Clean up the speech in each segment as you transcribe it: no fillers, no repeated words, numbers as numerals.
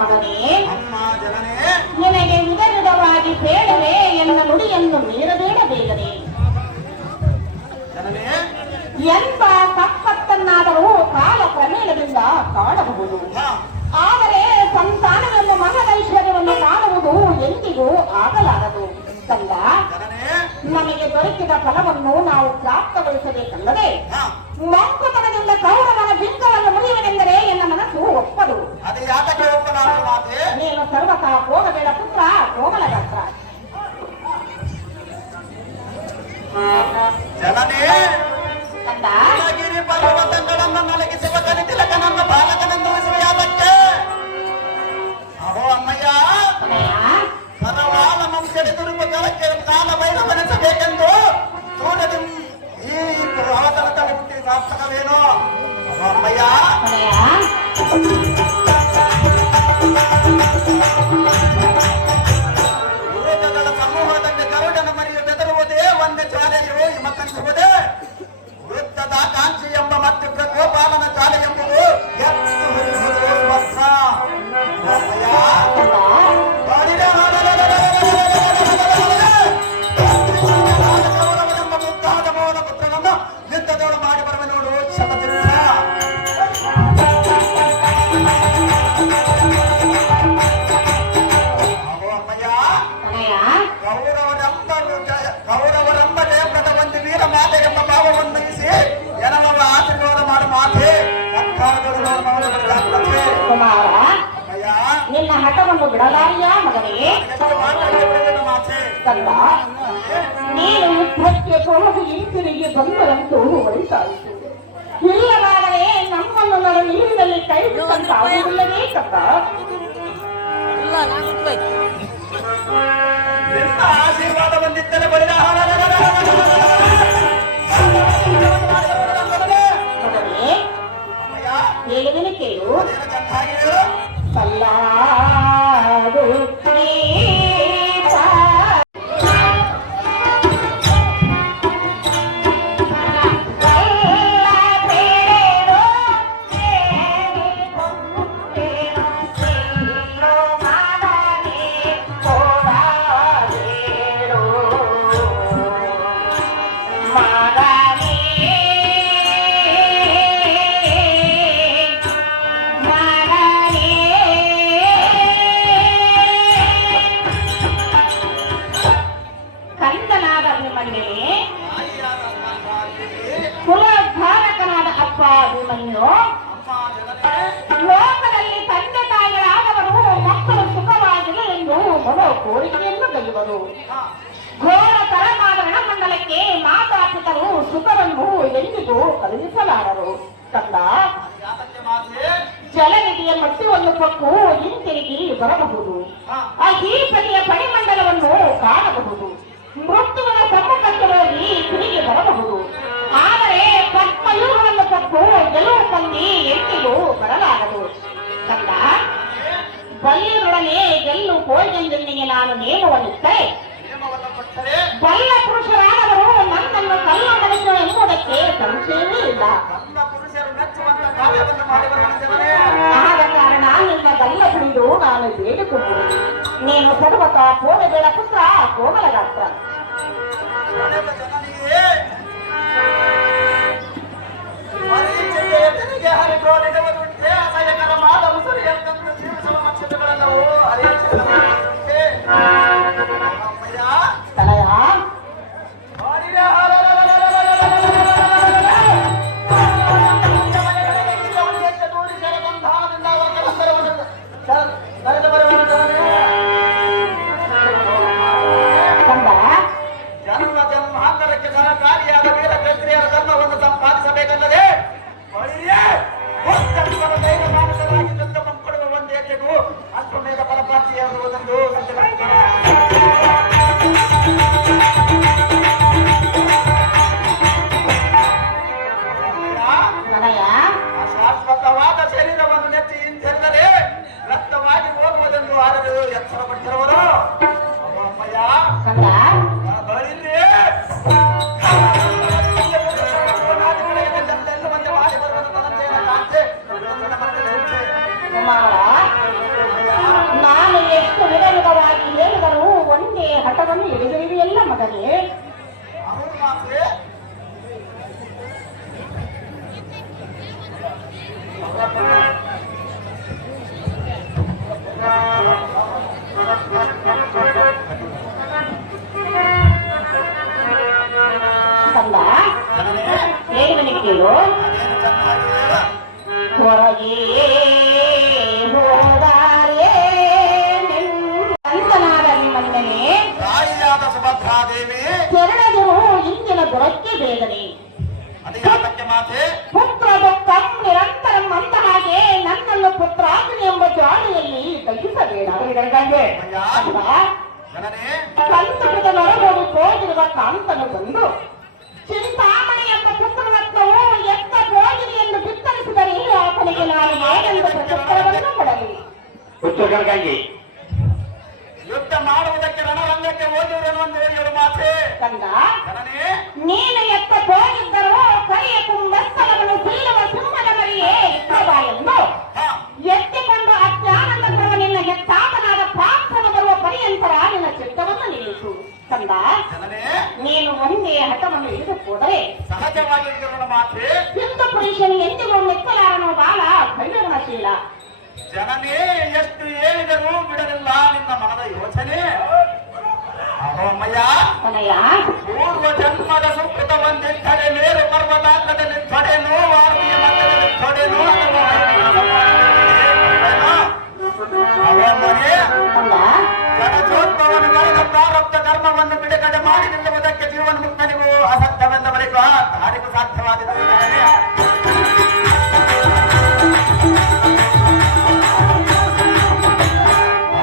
ಮಗನೇ, ನಿನಗೆ ವಿಧ ವಿಧವಾಗಿ ಬೇಡವೇ ಎನ್ನ ನುಡಿಯನ್ನು ಮೀರಬೇಡ ಬೇಗನೆ. ಎಂಥ ಸಂಪತ್ತನ್ನಾದರೂ ಕಾಲ ಕ್ರಮೇಣದಿಂದ ಕಾಣಬಹುದು, ಆದರೆ ಸಂತಾನವೆಂಬ ಮಹದೈಶ್ವರ್ಯವನ್ನು ಕಾಣುವುದು ಎಂದಿಗೂ ಆಗಲಾರದು. ಕಂದ, ನಮಗೆ ದೊರಕಿದ ಫಲವನ್ನು ನಾವು ಪ್ರಾಪ್ತಗೊಳಿಸಬೇಕಲ್ಲದೆ ಮಂಕುತನದಿಂದ ಕೌರವನ ಬಿಂಕವನ್ನು ಮುರಿಯುವುದೆಂದರೆ ಎನ್ನ ಮನಸ್ಸು ಒಪ್ಪದು. ನೀನು ಸರ್ವತಃ ಹೋಗಬೇಡ ಪುತ್ರ ಕೋಮಲಗಾತ್ರ. ಕಂದ, ಪರ್ವತಗಳನ್ನು ನಲಗಿಸುವ ಕಲಿತಿಲಕನನ್ನು ಬಾಲಕನೆಂದು ಯಾತಕ್ಕೆ? ಅಹೋ ಅಮ್ಮಯ್ಯ, ಸರವಾಲ ಮಂಶಡಿ ದುರ್ಗ ಜಲಕ್ಕೆ ಕಾಲ ಬೈರವನಿಸಬೇಕೆಂದು ಸೂರ್ಯದಿ ಈ ಪುರಾತನದಲ್ಲಿ ಹುಟ್ಟಿ ಸಾರ್ಥಕವೇನೋ? ಅಹೋ ಅಮ್ಮಯ್ಯ, ವಿರೋಧಗಳ ಸಮೂಹದಲ್ಲಿ ಗರುಡನ ಮರಿಯು ಬೆದರುವುದೇ ಒಂದೇ ಚಾಲೆಯು ಹಿಮಕರಿಸುವುದೇ ವೃತ್ತದ ಕಾಂಕ್ಷಿ ಎಂಬ ಮತ್ತು ಗೋಪಾಲನ ಚಾಲೆ ಎಂಬುದು ಎತ್ತು ಹಿಡಿಸುವುದು ವಸ್ತ್ರ. ಎಂಬ ಮುದ್ದಾದ ಮೌನ ಪುತ್ರನನ್ನು ಯುದ್ಧದೋಳು ಮಾಡಿ ಬರುವ ನೋಡು ಶತಚಿತ್ರ. ಕೌರವರೆಂಬ ದೇವರದ ಒಂದು ವೀರ ಮಾತೆ ಎಂಬ ಭಾವವನ್ನು ಜನನವ ಆಶೀರ್ವಾದ ಮಾಡು ಮಾತೆ. ಕುಮಾರ, ನಿನ್ನ ಹಠವನ್ನು ಬಿಡಲಾರಿಯ ಮಗನೇ? ಕಂದ, ನೀನು ಯುದ್ಧಕ್ಕೆ ಹೋಗಿ ಹಿಂತಿರುಗಿ ಬಂದರಂತೂ ಒಳಿತಾಯಿತು. ಇಲ್ಲವಾದರೆ ನಮ್ಮನ್ನು ನಡು ನೀರಿನಲ್ಲಿ ಕೈ ಬಿಟ್ಟಂತಾಗುವುದಿಲ್ಲವೇ ಕಂದ? ಆಶೀರ್ವಾದ ಬಂದಿದ್ದರೆ ಬಳಿದ ಹೇಳಿದನು ಕೇಳು. ಸಲ್ಲಾಗುತ್ತೀ ಲೋಕದಲ್ಲಿ ತಂದೆ ತಾಯಿಗಳಾದವರು ಮಕ್ಕಳು ಸುಖವಾಗಿಲ್ಲ ಎಂದು ಮನೋ ಕೋರಿಕೆಯನ್ನು ಕೈಯುವರು. ಘೋರ ತರಮಾದ ರಣಮಂಡಲಕ್ಕೆ ಮಾತಾಪಿತರು ಸುಖವನ್ನು ಎಂದಿಗೂ ಕಳುಹಿಸಲಾರರು. ಕಂದ, ಜಲನಿಧಿಯ ಮಟ್ಟಿಯನ್ನು ಪಕ್ಕು ಹಿಂತಿರುಗಿ ಬರಬಹುದು. ಅಹೀಪತಿಯ ಪರಿಮಂಡಲವನ್ನು ಕಾಣಬಹುದು. ಮೃತ್ಯುವಿನ ಸಮ್ಮುಖಕ್ಕೆ ಹೋಗಿ ತಿರುಗಿ ಬರಬಹುದು. ಆದರೆ ಪದ್ಮಯೂರವನ್ನು ಪಕ್ಕು ಗೆಲುವು ತಂದಿ ಎಂದಿಗೂ ಬರಲಾರದು. ಕಂದ, ಬಲ್ಲಿಯರೊಡನೆ ಗೆಲ್ಲು ಹೋಗೆಂದೆಂದಿಗೆ ನಾನು ನೇಮವನ್ನಿಟ್ಟರೆ ಬಲ್ಲ ಪುರುಷರಾದವರು ನನ್ನನ್ನು ಕಲ್ಲೊಡಲಿಸುವ ಎಂಬುದಕ್ಕೆ ಸಂಶಯವೇ ಇಲ್ಲ. ಆದ ಕಾರಣ ನಿನ್ನ ಗಲ್ಲ ಹಿಡಿದು ನಾನು ಬೇಡಿಕೊಳ್ಳುವುದು. ನೀನು ಸರ್ವತ ಕೋಣೆಗಳ ಪುತ್ರ ಕೋಮಲಗಾತ್ರ. ಶಾಶ್ವತವಾದ ಶರೀರವನ್ನು ನೆಚ್ಚಿ ಹಿಂದೆಲ್ಲದೆ ರಕ್ತವಾಗಿ ಹೋಗುವುದೆಂದು ಆರಲು ಎಚ್ಚರ ಪಟ್ಟಿರುವರು. ಅಮ್ಮಯ್ಯ ಹಠವನ್ನು ಹಿಡಿದಿರುವೆಯಲ್ಲ ಮಗನೇ. ಹೌದು ಮಾತೆ. ಕಂದ ಜನನೇ, ಹೇಳುವನಿಗೆ ಕೇಳು. ಅದೇನು ಚೆನ್ನಾಗಿದೆ. ಹೊರಗೆ ಹೋದಾರೆ ಅಂತನಾದ ನಿಮ್ಮನ್ನೇ ತಾಯಿಯಾದ ಸುಭದ್ರಾದೇವಿ ಶರಣರು ಇಂದಿನ ದೊರಕ್ಕೆ ಬೇಗನೆ ಅದು ಯಾತಕ್ಕೆ ಮಾತೆ? ಪುತ್ರ ದುಃಖಂ ನಿರಂತರಂ ಅಂತ ಹಾಗೆ ನನ್ನನ್ನು ಪುತ್ರಾಗ್ನಿ ಎಂಬ ಜ್ವಾಲೆಯಲ್ಲಿ ದಹಿಸಬೇಡ. ಅಯ್ಯ, ಅಲ್ವಾ? ಜನನೇ, ಸಂತಪದ ನರಗೋಡಿ ಹೋಗಿರುವ ಕಾಂತನು ಬಂದು ಚಿಂತಾಮಣಿ ಎಂಬ ಪುತ್ರರತ್ನವು ಎತ್ತ ಹೋಗಿರಿ ಎಂದು ಬಿತ್ತರಿಸಿದರೆ ಆತನಿಗೆ ನಾನು ಏನೆಂದು ಪ್ರತ್ಯುತ್ತರವನ್ನು ಕೊಡಲಿ. ಯುದ್ಧ ಮಾಡುವುದಕ್ಕೆ ರಣರಂಗಕ್ಕೆ ಹೋಗಿರುವನು ಒಂದು ಹೇಳಿದರು ಮಾತೆ. ಕಂದ ಜನನೇ, ನೀನು ಎತ್ತ ಹೋಗಿದ್ದರೂ ಕರಿಯ ಕುಂಬಸ್ಥಲವನ್ನು ಸಿಲ್ಲುವ ಸಿಂಹದ ಮರಿಯೇ ಇಷ್ಟವ ಎಂದು ಹಾ, ಎತ್ತಿಕೊಂಡು ಅತ್ಯಾನಂದಪುರವ ನಿನ್ನ ಹೆತ್ತಾತನಾದ ಪ್ರಾರ್ಥನೆ ಬರುವ ಪರ್ಯಂತರ ನಿನ್ನ ಚಿತ್ತವನ್ನು ನಿಲ್ಲಿಸು. ಕಂದ ಜನನೇ, ನೀನು ಒಂದೇ ಹಠವನ್ನು ಹಿಡಿದುಕೊಂಡರೆ ಸಹಜವಾಗಿರುವನು ಮಾತೆ. ಸಿಂಧು ಪುರುಷನು ಎಂದಿಗೂ ಮೆಚ್ಚಲಾರನು ಬಾಲ ಭೈರವನಶೀಲ. ಜನನೇ, ಎಷ್ಟು ಹೇಳಿದರೂ ಬಿಡಲಿಲ್ಲ ನಿನ್ನ ಮನದ ಯೋಚನೆ. ಅಹೋಮಯ್ಯ, ಕೊನೆಯ ಪೂರ್ವ ಜನ್ಮದ ಸುಕೃತವನ್ನಿಟ್ಟರೆ ಮೇರು ಪರ್ವತಾಗ್ರದಲ್ಲಿ ತೊಡೆನೋ ವಾರುವಿಯ ಮಧ್ಯದಲ್ಲಿ ತೊಡೆನೋ ಅಥವಾ ಅಹೋಮನೆ ಕಂದ ಗಣಚೋದ್ಭವನು ಕರೆದ ಪ್ರಾರಬ್ಧ ಕರ್ಮವನ್ನು ಬಿಡುಗಡೆ ಮಾಡಿ ನಿಲ್ಲುವುದಕ್ಕೆ ಜೀವನ ಮುಕ್ತನಿಗೂ ಅಸತ್ಯವೆಂದ ಬಳಿಕ ತಾರಿಗೂ ಸಾಧ್ಯವಾಗಿದೆ.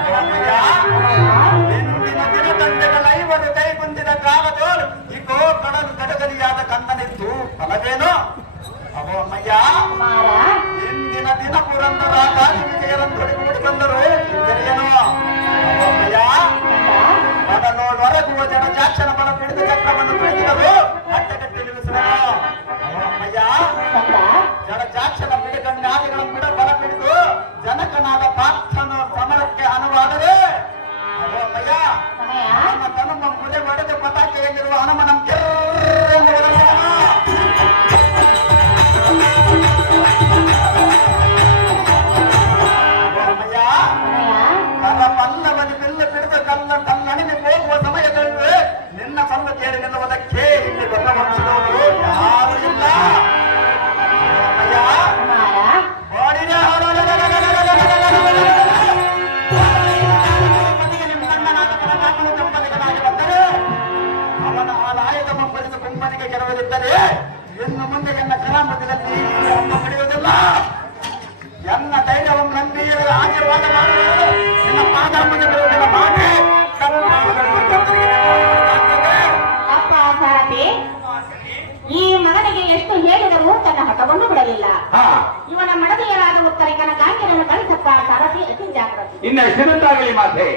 ಜನನೇ, ಇಂದಿನ ದಿನದಂಡೆಗಳ ಐವರು ಕೈ ಕುಂದಿದ ಕಾಲದೋರು ಇಗೋ ಕಡಲು ಕಡಗಲಿಯಾದ ಕಂದನಿದ್ದು ಫಲವೇನು? ಅಹೋಮಯ್ಯ, ಕುಮಾರ ಇಂದಿನ ದಿನ ಪುರಂದರ ವಿಜಯರನ್ನು ಹೊಡೆಗೂಡಿ ಬಂದರು ಎಂದರೇನು? ಅಹೋಮಯ್ಯ, ಮೊದಲು ಹೊರಗುವ ಜನ ಜಾಕ್ಷನ ಬಲ ಹಿಡಿದು ಚಕ್ರವನ್ನು ತುಳಿದರು ಅಡ್ಡಗಟ್ಟಿ ನಿಲ್ಲಿಸಿದನು. ಅಹೋಮಯ್ಯ, ಕಂದ ಜನ ಜಾಕ್ಷನ ಬಿಡುಗಣ್ಣಾದಿಗಳ ಬಿಡ ಬಲ ಹಿಡಿದು ಜನಕನಾದ ಪಾರ್ಥನ ಸಮರಕ್ಕೆ ಅನುವಾದರೆ ಅಹೋಮಯ್ಯ, ಕೊನೆಯ ನಮ್ಮ ತನುಮ ಮುದೆ ಒಡೆದು ಪತಾಕೆಯಲ್ಲಿರುವ ಹನುಮನ ಅಹೋಮಯ್ಯ, ಕೊನೆಯ ಕರ ಪಲ್ಲವನಿ ಬಿಲ್ಲು ಬಿಡಿದು ಕಲ್ಲಣಿಗೆ ಹೋಗುವ ಸಮಯದಲ್ಲಿ ನಿನ್ನ ಸಲ್ಲು ಕೇಳಿ ನಿಲ್ಲುವುದಕ್ಕೆ ಇಲ್ಲಿ ದೊಡ್ಡ ವಂಶದವರು ಯಾರೂ ಇಲ್ಲ. ಅಹೋಮಯ್ಯ, ಕುಮಾರ ಓಡಿದೆ ಮನೆಗೆ ನಿಮ್ಮ ಕಣ್ಣನಾದ ಪರಮಾತ್ಮನು ಬೆಂಬಲಿಗನಾಗಿ ಬಂದರೆ ಅವನ ಆದಾಯದ ಮುಂಬಲಿದ ಕುಂಬನಿಗೆ ಗೆಲುವುದಿದ್ದರೆ ಇನ್ನು ಮುಂದೆ ಎನ್ನ ಕರಾಮದಲ್ಲಿ ಅಮ್ಮ ಪಡೆಯುವುದಿಲ್ಲ. ಎನ್ನ ಧೈರ್ಯವನ್ನು ನಂಬಿ ಆಶೀರ್ವಾದ ಮಾಡುವುದು ನಿನ್ನ ಪಾದಾರ್ಪಣೆ ಬರುವುದಿಲ್ಲ ಮಾಡಿ ಅಪ್ಪ ಸಾರಥಿ ಈ ಮಗನಿಗೆ ಎಷ್ಟು ಹೇಳಿದರೂ ತನ್ನ ಹಠವನ್ನು ಬಿಡಲಿಲ್ಲ. ಇವನ ಮಡದಿಯರಾದ ಉತ್ತರಿಕನ ಗಾಂಧಿಯನ್ನು ಕಳಿಸಪ್ಪ ಸಾರಥಿ ಅತಿ ಜಾಗ್ರತೆ. ಇನ್ನ ಸಿರುತ್ತಾಗಲಿ ಮಾತೆ.